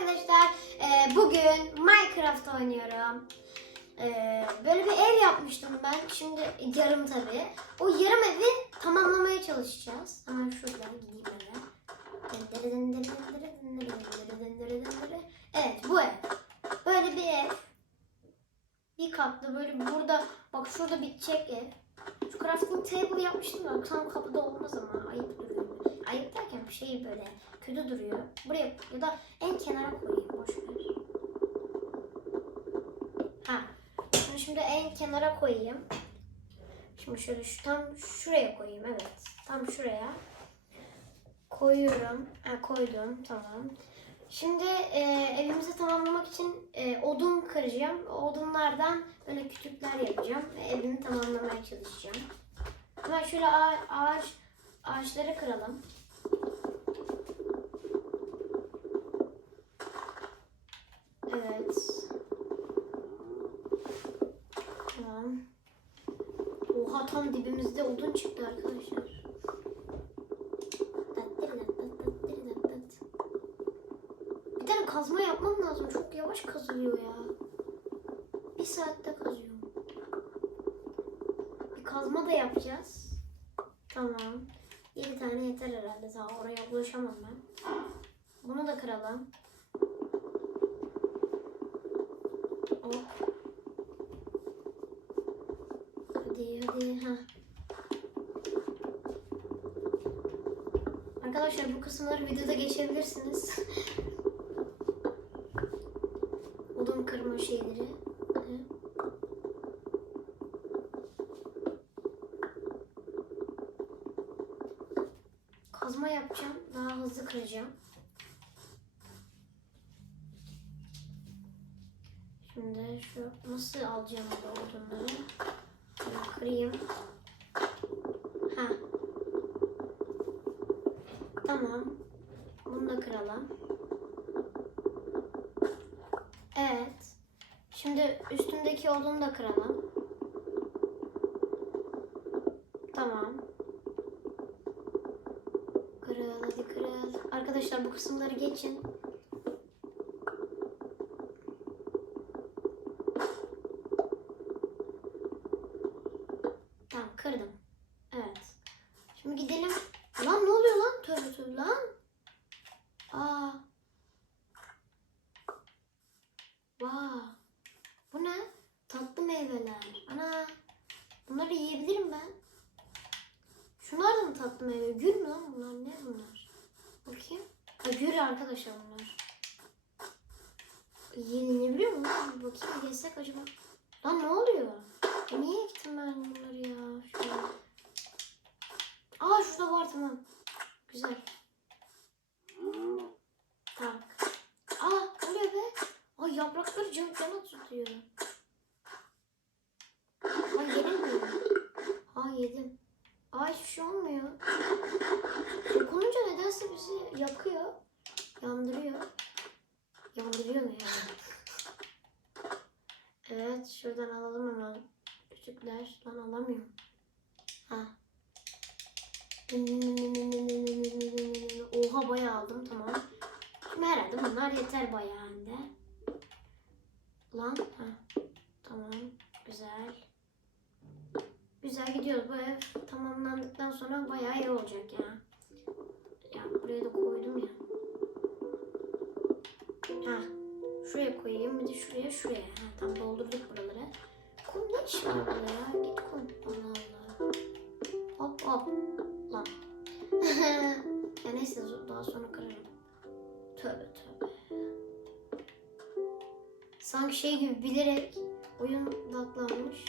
arkadaşlar. Ee, bugün Minecraft oynuyorum. Ee, böyle bir ev yapmıştım ben. Şimdi yarım tabii. O yarım evi tamamlamaya çalışacağız. Hemen şuradan gideyim eve. Evet bu ev. Böyle bir ev. Bir katlı böyle burada bak şurada bitecek ev. Şu crafting table yapmıştım da tam kapıda olmaz ama ayıp duruyor. Ayıp derken bir şey böyle kötü duruyor. Buraya ya da en kenara koyayım boş ver. Ha. Şunu şimdi en kenara koyayım. Şimdi şöyle şu tam şuraya koyayım evet. Tam şuraya. Koyuyorum. Ha, koydum tamam. Şimdi e, evimizi tamamlamak için e, odun kıracağım. Odunlardan böyle kütükler yapacağım ve evimi tamamlamaya çalışacağım. Hemen şöyle ağa- ağaç ağaçları kıralım. Evet. Tamam. Oha tam dibimizde odun çıktı arkadaşlar. Bir tane kazma yapmam lazım. Çok yavaş kazılıyor ya. Bir saatte kazıyorum. Bir kazma da yapacağız. Tamam. 7 tane yeter herhalde. Daha oraya ulaşamam ben. Bunu da kıralım. Hop. Ha. Arkadaşlar bu kısımları videoda geçebilirsiniz. Odun kırma şeyleri. Kazma yapacağım. Daha hızlı kıracağım. Şimdi şu nasıl alacağım bu odunları? Kırayım. Ha. Tamam. Bunu da kıralım. Evet. Şimdi üstündeki odunu da kıralım. Tamam. Kırıl hadi kırıl. Arkadaşlar bu kısımları geçin. Tamam kırdım. Evet. Şimdi gidelim. Lan ne oluyor lan? Tövbe tövbe lan. Aa. Vay. Bu ne? Tatlı meyveler. Ana. Bunları yiyebilirim ben. Şunlar da mı tatlı meyve? Gül mü lan bunlar? Ne bunlar? Bakayım. Ha gül arkadaşlar bunlar. Yenilebiliyor mu? bakayım yesek acaba. Lan ne oluyor? Niye ektim ben bunları ya? Şöyle. Aa şurada var tamam. Güzel. Tak. Aa ne oluyor be? Ay yaprakları can cana tutuyor. Ay yedim mi? Ha yedim. Ay hiçbir şey olmuyor. Dokununca nedense bizi yakıyor. Yandırıyor. Yandırıyor mu yani? Evet şuradan alalım hemen. Küçükler. Lan alamıyorum. Ha. Oha bayağı aldım tamam. Şimdi herhalde bunlar yeter bayağı halde. Lan ha. Tamam güzel. Güzel gidiyoruz. Bu ev tamamlandıktan sonra bayağı iyi olacak ya. Ya buraya da koydum ya. Ha. Şuraya koyayım bir de şuraya şuraya. Ha, tam doldurduk buraları. Var burada ya? Git kum. Allah Allah. Hop hop. Lan. ya neyse daha sonra kırarım. Tövbe tövbe. Sanki şey gibi bilerek oyun daklanmış.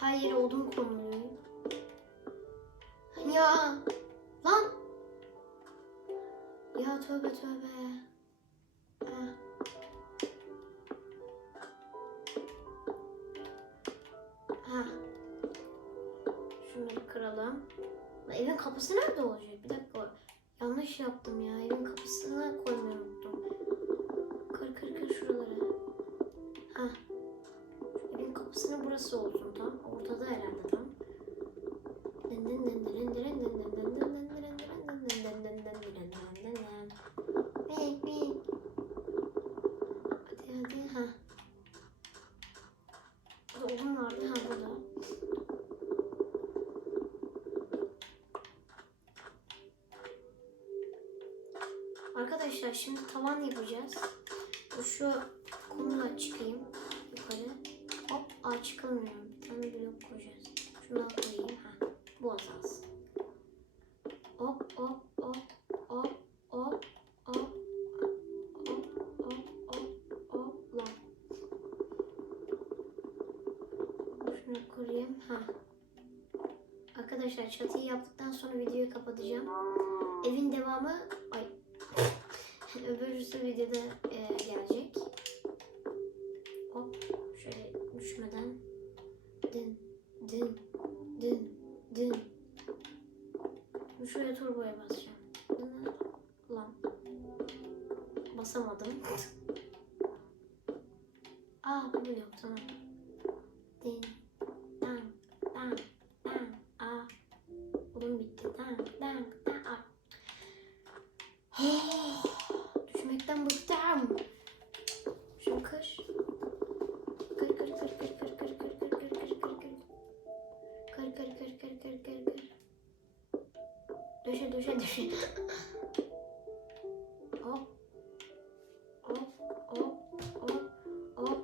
Her yere odun konuluyor. Ya lan. Ya tövbe tövbe. Evin kapısı nerede olacak? Bir dakika. Yanlış yaptım ya. Evin kapısına Şimdi tavan yapacağız. Şu kumla çıkayım yukarı. Hop aa çıkamıyor. Bir tane blok koyacağız. Şunu koyayım. Ha, bu azalsın. Hop hop hop hop hop hop. kurayım. Ha. Arkadaşlar çatıyı yaptıktan sonra videoyu kapatacağım. Evin devamı öbürsü videoda e, gelecek. Hop şöyle düşmeden dın dın dın dın. Şuraya turboya basacağım. Dın, Lan. Basamadım. Aa bu yok tamam. Döşe döşe. hop. Hop hop.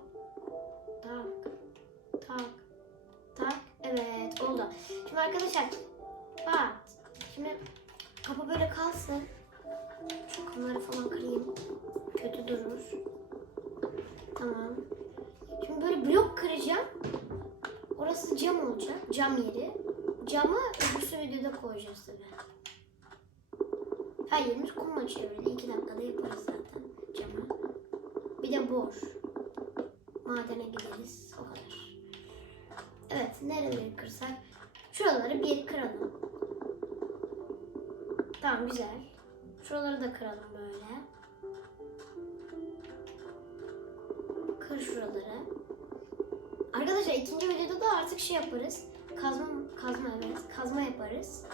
Tak. Tak. Tak. Evet oldu. Şimdi arkadaşlar bak. Şimdi kapı böyle kalsın. Şu kumları falan kırayım. Kötü durur. Tamam. Şimdi böyle blok kıracağım. Orası cam olacak. Cam yeri. Camı öbürsü videoda koyacağız tabii. Her yerimiz kumla çevrili. İki dakikada yaparız zaten camı. Bir de bor. Madene gideriz. O kadar. Evet. Nereleri kırsak? Şuraları bir kıralım. Tamam güzel. Şuraları da kıralım böyle. Kır şuraları. Arkadaşlar ikinci videoda da artık şey yaparız. Kazma, kazma evet. Kazma yaparız.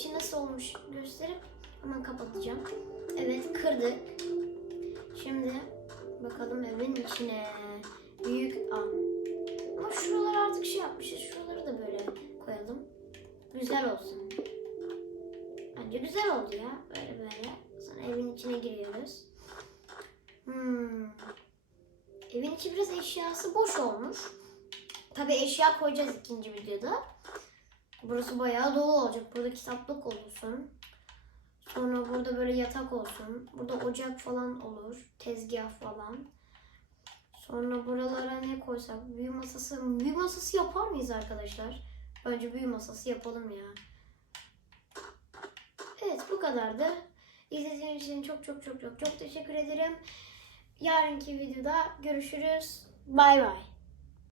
İçi nasıl olmuş gösterip hemen kapatacağım. Evet kırdık. Şimdi bakalım evin içine. Büyük an. Ama şuralar artık şey yapmışız. Şuraları da böyle koyalım. Güzel olsun. Bence güzel oldu ya. Böyle böyle. Sonra evin içine giriyoruz. Hmm. Evin içi biraz eşyası boş olmuş. Tabii eşya koyacağız ikinci videoda. Burası bayağı dolu olacak. Burada kitaplık olsun. Sonra burada böyle yatak olsun. Burada ocak falan olur. Tezgah falan. Sonra buralara ne koysak? Büyü masası. Büyü masası yapar mıyız arkadaşlar? Bence büyü masası yapalım ya. Evet bu kadardı. İzlediğiniz için çok çok çok çok çok teşekkür ederim. Yarınki videoda görüşürüz. Bay bay.